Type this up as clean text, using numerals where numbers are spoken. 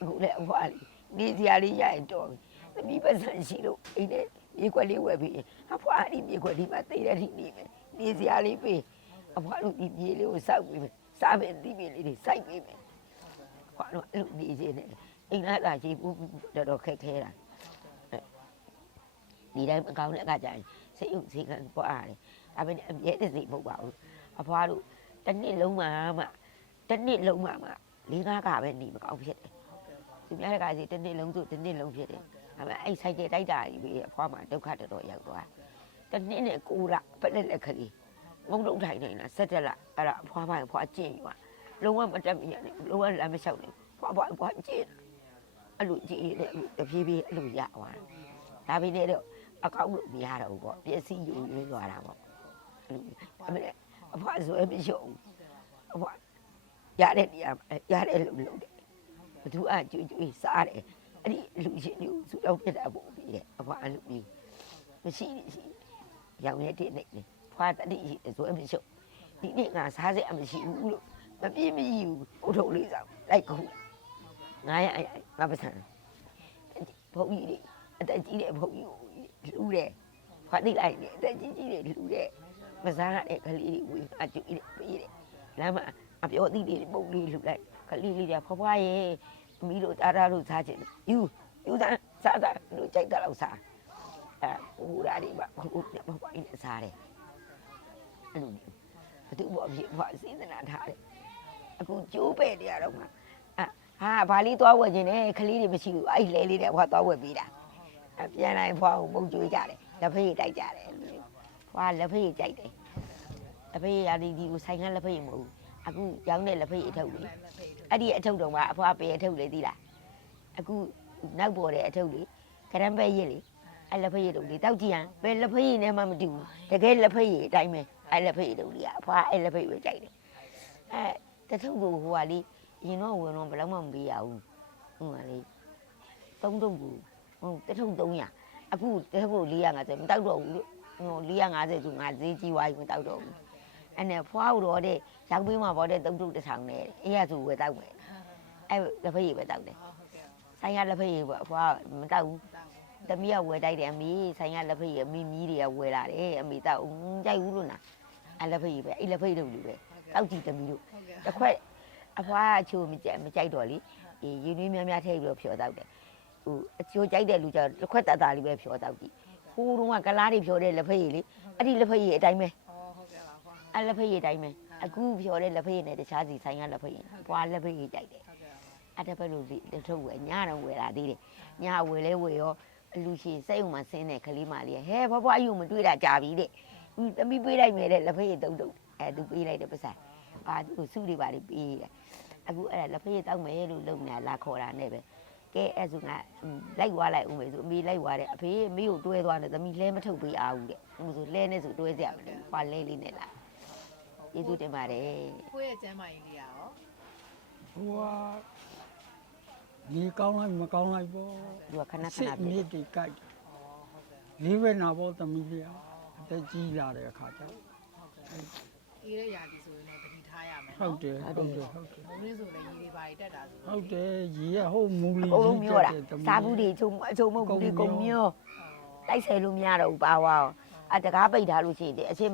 အခုလည်းအဖွားလေးနေစရာလေးရရင်တော်ပြီသမီးပတ်စံရှိလို့အိမ်နဲ့မြေခွက်လေးဝယ်ပြီးအဖွားဒီမြေခွက်ဒီမှာတိတ်ရထိနေမယ်နေစရာလေးပေးအဖွားတို့ဒီမြေလေးကိုစောက်ပြီးမယ်စားမယ်ဒီမြေလေးတွေစိုက်ပြီးမယ်အဖွားတို့အဲ့လိုနေခြင်းနဲ့အိမ်လာကြီးပူတော်ခက်ခဲတာဒီတိုင်းအကောင်းတဲ့အခါကျရင်စိတ်ဥစိတ်ကပွားရတယ်ဒါပေမဲ့အမြဲတစေမဟုတ်ပါဘူးအဖွားတို့တစ်နှစ်လုံးမှ၄-၅ ကပဲနေမကောင်းဖြစ်တယ်သူများတကစီတစ်နှစ်လုံးဆိုတစ်နှစ်လုံးဖြစ်တယ်ဒါပေမဲ့အဲ့ဆိုင်ကယ်တိုက်တာကြီးပဲအဖွားမှာဒုက္ခတော်ရောက်သွားတစ်နှစ်နဲ့9 လပက်လက်ကလေးငုံလုံးထိုင်နေတာ17 လအဲ့ဒါအဖွားပိုင်းအဖွားကျင့်ရွာလုံးဝမတက်မရနဲ့လုံးဝလမ်းမလျှောက်နဲ့ဖွားကျင့်အဲ့လိုကြည့်တဲ့တဖြည်းဖြည်းအဲ့လိုရသွားတာဒါပေမဲ့တော့အကောင်းလို့မရတော့ဘူးပေါ့ပစ္စည်းယူရင်းသွားတာပေါ့အဲ့လိုအဖွားဆိုအမရှိဘူးအဖွားရတဲ့နေရာရတဲ့လူလုပ်တယ်ဘသူအကျွေးစားတယ်အဲ့ဒီလူရှင်မျိုးသူတော့ပြတ်တာပို့ပြီးတယ်အဖွားအလူမျိုးမရှိရောင်ရတဲ့နေလေဖွားတတိဆိုအမရှိဒီနေ့ငါစားစရာမရှိဘူးလို့မပြည့်မရဘူးဟိုထုံလေးဆောင်လိုက်ခုငါရငါပစံဘုံကြီးလေးအတက်ကြီးတဲ့ဘုံကြီးလူတယ်ဖွားတိလိုက်နေအတက်ကြီးတဲ့လူတဲ့မစားရတဲ့ကလေးတွေဝေအကျွေးတဲ့ပေးတယ်လမ်းမှာအပြောသီးတွေပုံလေးလှူလိုက်ကလေးလေးတွေဖွားရဲ့အမီးတို့တာတို့စားချင်ယူသားစားတို့ကြိုက်တဲ့လောက်စားဟိုဓာတ်တွေပါဟိုမပွိုင်းနဲ့စားတယ်အဲ့လိုဘသူဘောဖြစ်ဖွားစေတနာထားတယ်အခုကျိုးပဲ့နေရတော့မှဟာဘာလေးသွားဝယ်ခြင်းနဲ့ကလေးတွေမရှိဘူးအဲ့လဲလေးတဲ့ဖွားသွားဝယ်ပေးတာပြန်တိုင်းဖွားကိုပုံကျွေးကြတယ်လက်ဖေးတိုက်ကြတယ်ဖွားလက်ဖေးကြိုက်တယ်လက်ဖေးရာဒီကိုဆိုင်ကလက်ဖေးမဟုတ်ဘူးအခုရောင်းတဲ့လက်ဖေးအထုပ်လေးအဲ့ဒီအထုပ်တော့မှအဖွားပေအထုပ်လေးသိလားအခုနောက်ပေါ်တဲ့အထုပ်လေးကရမ်းပဲရစ်လေးအဲ့လက်ဖေးရည်တုပ်လေးတောက်ကြည့်ရန်ဘယ်လက်ဖေးရည်နဲ့မှမတူဘူးတကယ်လက်ဖေးရည်အတိုင်းပဲအဲ့လက်ဖေးရည်တုပ်လေးကအဖွားအဲ့လက်ဖေးပဲကြိုက်တယ်တထုပ်ကိုဟိုကလေးရင်တော့ဝင်တော့ဘယ်တော့မှမပေးရဘူးဟိုကလေး3 ထုပ်ကိုတထုပ်300အခုတထုပ်450မတောက်တော့ဘူးလို့450ဆိုငါဈေးကြီးသွားပြီမတောက်တော့ဘူးအဲ့နဲ့ဖွားတော့တဲ့ရောက်ပေးမှာပေါ့တဲ့3 ထုပ်1000နဲ့အေးရဆိုဝယ်တောက်မယ်အဲ့လက်ဖေးရည်ပဲတောက်တယ်ဆိုင်ကလက်ဖေးရည်ပေါ့အဖွားမတောက်ဘူးတမီးကဝယ်တိုက်တယ်အမေဆိုင်ကလက်ဖေးရအမေမီးတွေကဝယ်လာတယ်အမေတောက်ကြိုက်ဘူးလို့နာအဲ့လက်ဖေးရပဲအဲ့လက်ဖေးတို့လူပဲတောက်ကြည့်တမီးတို့တစ်ခွက်အဖွားအချိုမကြိုက်တော့လေရေနွေးများများထည့်ပြီးတော့ဖြော်တောက်တယ်ဟိုအချိုကြိုက်တဲ့လူကျတော့တစ်ခွက်တသားလေးပဲဖြော်တောက်ကြည့်ဟိုတုန်းကကလားတွေဖြော်တဲ့လက်ဖေးရလေအဲ့ဒီလက်ဖေးရအတိုင်းပဲဟုတ်ကဲ့ပါဖွားအဲ့လက်ဖေးရအတိုင်းပဲအခုဖြော်တဲ့လက်ဖေးရနဲ့တခြားစီဆိုင်ကလက်ဖေးရဖွားလက်ဖေးရကြိုက်တယ်အဲ့ဒါပဲလို့လက်ထုတ်ဝယ်ညတော့ဝယ်လာသေးတယ်ညဝယ်လဲဝယ်ရောအလူရှင်စိတ်ုံမှာဆင်းတဲ့ကလေးမလေးဟဲဖွားအယူမတွေ့တာကြာပြီတဲ့သမီးပေးလိုက်မယ်တဲ့လက်ဖေးရတုံသူပေးလိုက်တဲ့ပတ်စံသူစုတွေပါပေးတယ်အခုအဲ့ဒါလက်ဖေးရတောက်မယ်လို့လုံနေတာလာခေါ်တာနဲ့ပဲကဲအဲ့ဆိုငါလိုက်သွားလိုက်ဦးမယ်ဆိုအမေလိုက်သွားတယ်အဖေအမေကိုတွဲသွားတယ်သမီးလဲမထုတ်ပေးအောင်တဲ့ဟိုဆိုလဲနဲ့ဆိုတွဲစရာမလိုဖွာလဲလေးနဲ့လာကျေးဇူးတင်ပါတယ်ကိုယ့်ရဲ့ကျမ်းမာရေးလေးရောဟိုဒီကောင်းလိုက်မကောင်းလိုက်ပေါ့သူကခဏခဏစစ်မြစ်တွေကြိုက်လေးဝဲနာပေါ့သမီးလေးအသက်ကြီးလာတဲ့အခါကျအေးရရာဒီဆိုရင်တော့တတိထားရမယ်ဟုတ်တယ်မုံလေးဆိုလည်းရေတွေပါတက်တာဆိုဟုတ်တယ်ရေကဟိုမူလီကြီးတက်တယ်စားဘူးတွေအချုံမုတ်ဘူးတွေကုန်မျောတိုက်ဆယ်လို့မရတော့ဘူးပါဝါတကားပိတ်ထားလို့ရှိရင်အချင်း